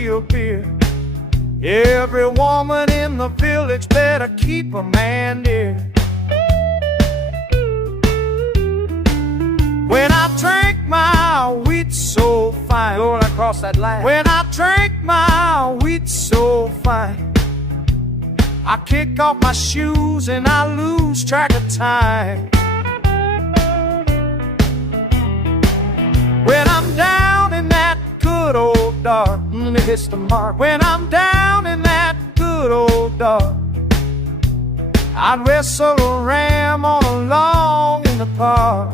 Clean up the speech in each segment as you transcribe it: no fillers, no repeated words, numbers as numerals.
real beer. Every woman in the village better keep a man near. When I drink my wheat so fine, Lord, I crossed that line. When I drink my wheat so fine, I kick off my shoes and I lose track of time. When I'm down in that good old dark, it hits the mark. When I'm down in that good old dark, I'd wrestle a ram on a lawn in the park.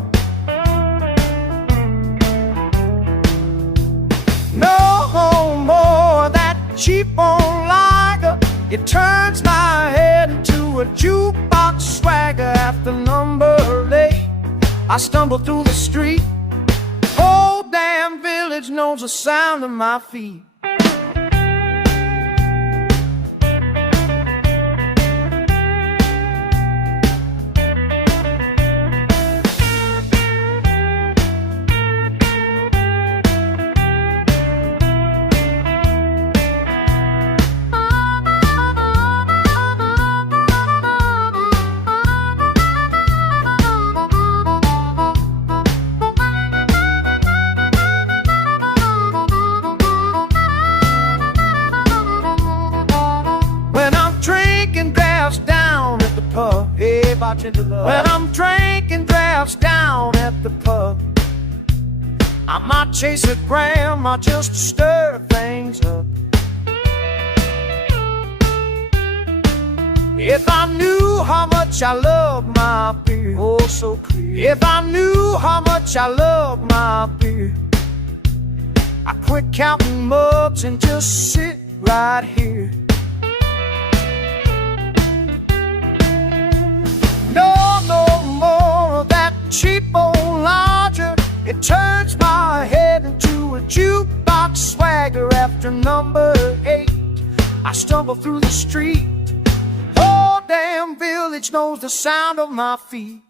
No more that cheap old lager, it turns my head into a jukebox swagger. After number 8, I stumble through the street. Whole damn village knows the sound of my feet. Down at the pub, hey, bartender love. When I'm drinking drafts down at the pub, I might chase a grandma just to stir things up. If I knew how much I love my beer, oh so clear. If I knew how much I love my beer, I'd quit counting mugs and just sit right here. No more of that cheap old lager, it turns my head into a jukebox swagger. After number 8, I stumble through the street. Whole damn village knows the sound of my feet.